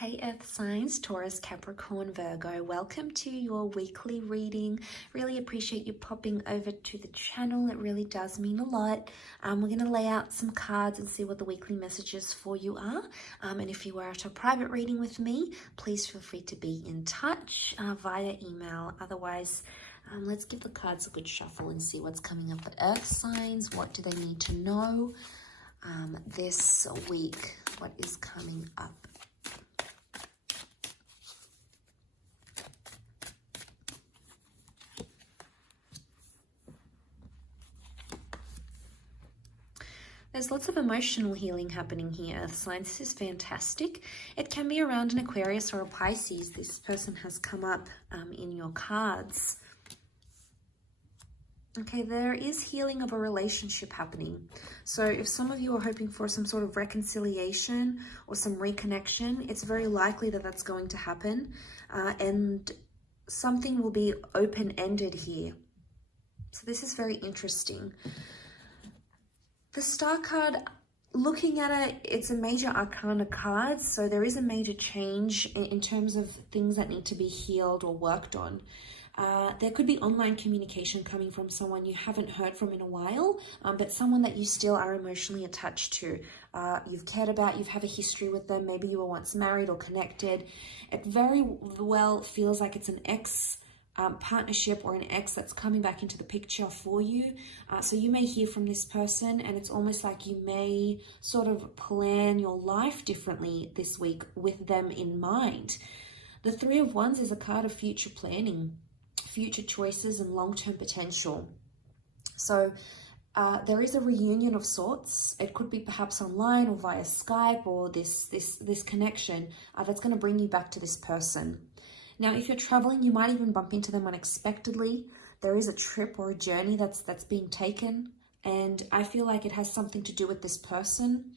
Hey Earth signs, Taurus, Capricorn, Virgo, welcome to your weekly reading. Really appreciate you popping over to the channel. It really does mean a lot. We're going to lay out some cards and see what the weekly messages for you are. And if you were at a private reading with me, please feel free to be in touch via email. Otherwise, let's give the cards a good shuffle and see what's coming up for Earth signs. What do they need to know this week? What is coming up? There's lots of emotional healing happening here, Earth signs. This is fantastic. It can be around an Aquarius or a Pisces. This person has come up in your cards. Okay, there is healing of a relationship happening. So if some of you are hoping for some sort of reconciliation or some reconnection, it's very likely that that's going to happen. And something will be open-ended here. So this is very interesting. The Star card, looking at it, it's a major arcana card, so there is a major change in terms of things that need to be healed or worked on. There could be online communication coming from someone you haven't heard from in a while, but someone that you still are emotionally attached to. You've cared about, you've had a history with them, maybe you were once married or connected. It very well feels like it's an ex partnership or an ex that's coming back into the picture for you. So you may hear from this person and it's almost like you may sort of plan your life differently this week with them in mind. The Three of Wands is a card of future planning, future choices and long-term potential. So there is a reunion of sorts. It could be perhaps online or via Skype or this connection that's going to bring you back to this person. Now, if you're traveling, you might even bump into them unexpectedly. There is a trip or a journey that's being taken, and I feel like it has something to do with this person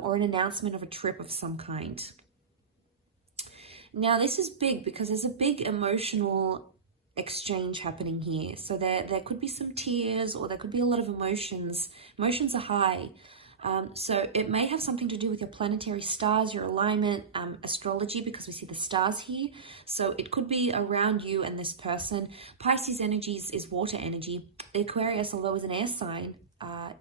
or an announcement of a trip of some kind. Now, this is big because there's a big emotional exchange happening here. So there could be some tears or there could be a lot of emotions. Emotions are high. So it may have something to do with your planetary stars, your alignment, astrology, because we see the stars here. So it could be around you and this person. Pisces energies is water energy. Aquarius, although is an air sign,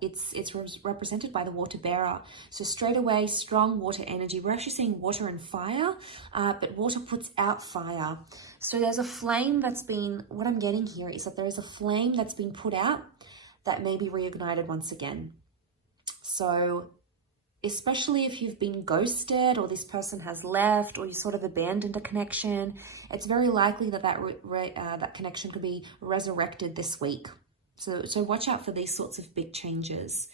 it's represented by the water bearer. So straight away, strong water energy. We're actually seeing water and fire, but water puts out fire. So there's a flame that's been, what I'm getting here is that there is a flame that's been put out that may be reignited once again. So especially if you've been ghosted or this person has left or you sort of abandoned a connection, it's very likely that that connection could be resurrected this week. So watch out for these sorts of big changes.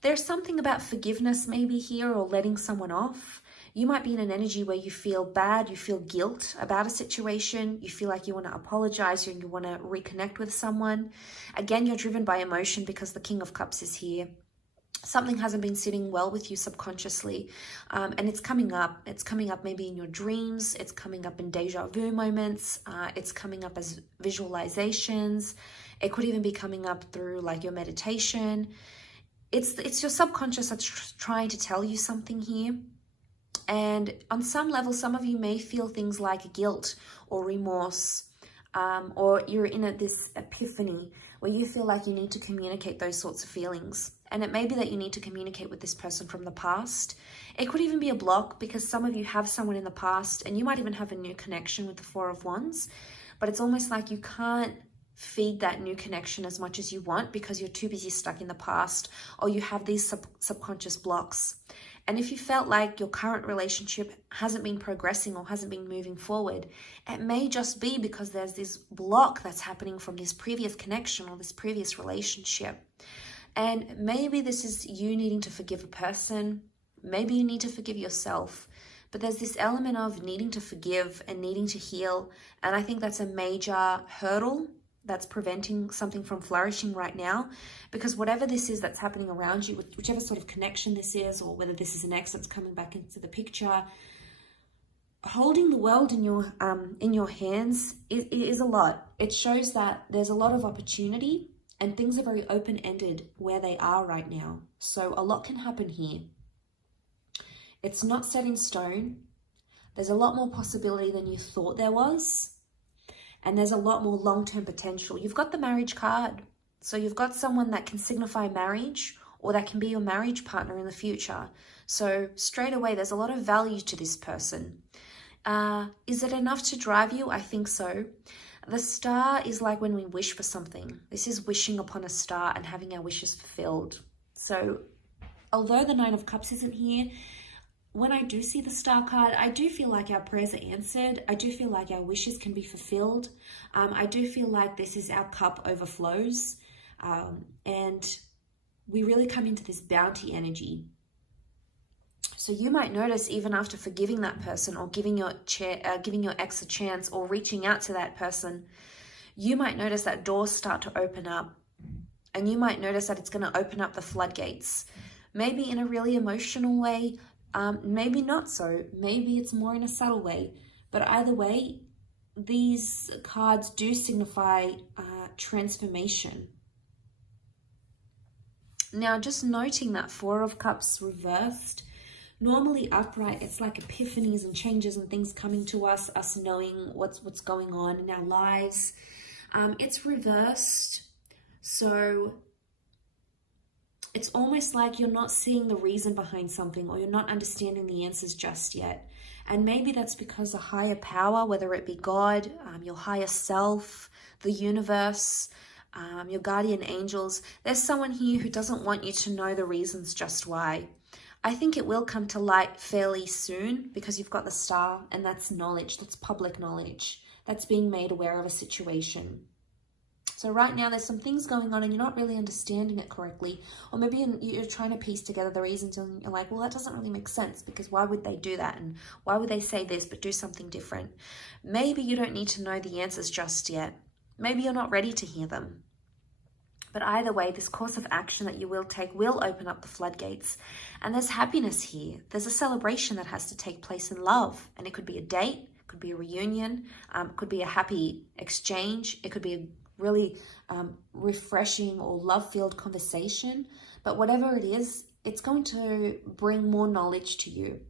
There's something about forgiveness maybe here or letting someone off. You might be in an energy where you feel bad, you feel guilt about a situation, you feel like you want to apologize and you want to reconnect with someone. Again, you're driven by emotion because the King of Cups is here. Something hasn't been sitting well with you subconsciously, and it's coming up. It's coming up maybe in your dreams. It's coming up in deja vu moments. It's coming up as visualizations. It could even be coming up through like your meditation. It's your subconscious that's trying to tell you something here. And on some level, some of you may feel things like guilt or remorse, or you're in this epiphany where you feel like you need to communicate those sorts of feelings. And it may be that you need to communicate with this person from the past. It could even be a block because some of you have someone in the past and you might even have a new connection with the Four of Wands, but it's almost like you can't feed that new connection as much as you want because you're too busy stuck in the past, or you have these subconscious blocks. And if you felt like your current relationship hasn't been progressing or hasn't been moving forward, it may just be because there's this block that's happening from this previous connection or this previous relationship. And maybe this is you needing to forgive a person. Maybe you need to forgive yourself. But there's this element of needing to forgive and needing to heal. And I think that's a major hurdle that's preventing something from flourishing right now, because whatever this is that's happening around you, whichever sort of connection this is, or whether this is an ex that's coming back into the picture, holding the world in your hands is a lot. It shows that there's a lot of opportunity and things are very open-ended where they are right now. So a lot can happen here. It's not set in stone. There's a lot more possibility than you thought there was. And there's a lot more long-term potential. You've got the marriage card. So you've got someone that can signify marriage, or that can be your marriage partner in the future. So straight away, there's a lot of value to this person. Is it enough to drive you? I think so. The star is like when we wish for something. This is wishing upon a star and having our wishes fulfilled. So although the Nine of Cups isn't here, when I do see the star card, I do feel like our prayers are answered. I do feel like our wishes can be fulfilled. I do feel like this is our cup overflows. And we really come into this bounty energy. So you might notice, even after forgiving that person, or giving your ex a chance, or reaching out to that person, you might notice that doors start to open up. And you might notice that it's going to open up the floodgates. Maybe in a really emotional way, maybe not so. Maybe it's more in a subtle way. But either way, these cards do signify transformation. Now, just noting that Four of Cups reversed, normally upright, it's like epiphanies and changes and things coming to us knowing what's going on in our lives. It's reversed, so it's almost like you're not seeing the reason behind something, or you're not understanding the answers just yet. And maybe that's because a higher power, whether it be God, your higher self, the universe, your guardian angels, there's someone here who doesn't want you to know the reasons just why. I think it will come to light fairly soon, because you've got the star, and that's knowledge, that's public knowledge, that's being made aware of a situation. So right now there's some things going on and you're not really understanding it correctly, or maybe you're trying to piece together the reasons and you're like, well, that doesn't really make sense, because why would they do that, and why would they say this but do something different? Maybe you don't need to know the answers just yet. Maybe you're not ready to hear them. But either way, this course of action that you will take will open up the floodgates. And there's happiness here. There's a celebration that has to take place in love. And it could be a date, it could be a reunion, it could be a happy exchange, it could be a really refreshing or love-filled conversation. But whatever it is, it's going to bring more knowledge to you.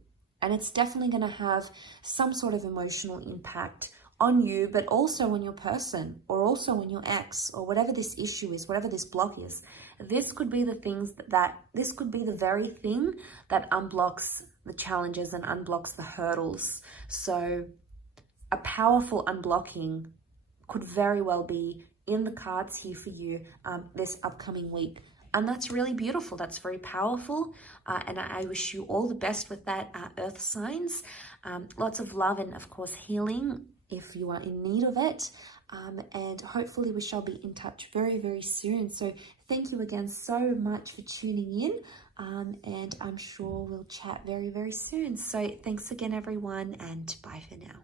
And it's definitely going to have some sort of emotional impact on you, but also on your person, or also on your ex, or whatever this issue is, whatever this block is. This could be this could be the very thing that unblocks the challenges and unblocks the hurdles. So a powerful unblocking could very well be in the cards here for you this upcoming week. And that's really beautiful. That's very powerful. And I wish you all the best with that, earth signs. Lots of love and, of course, healing if you are in need of it. And hopefully we shall be in touch very, very soon. So thank you again so much for tuning in. And I'm sure we'll chat very, very soon. So thanks again, everyone, and bye for now.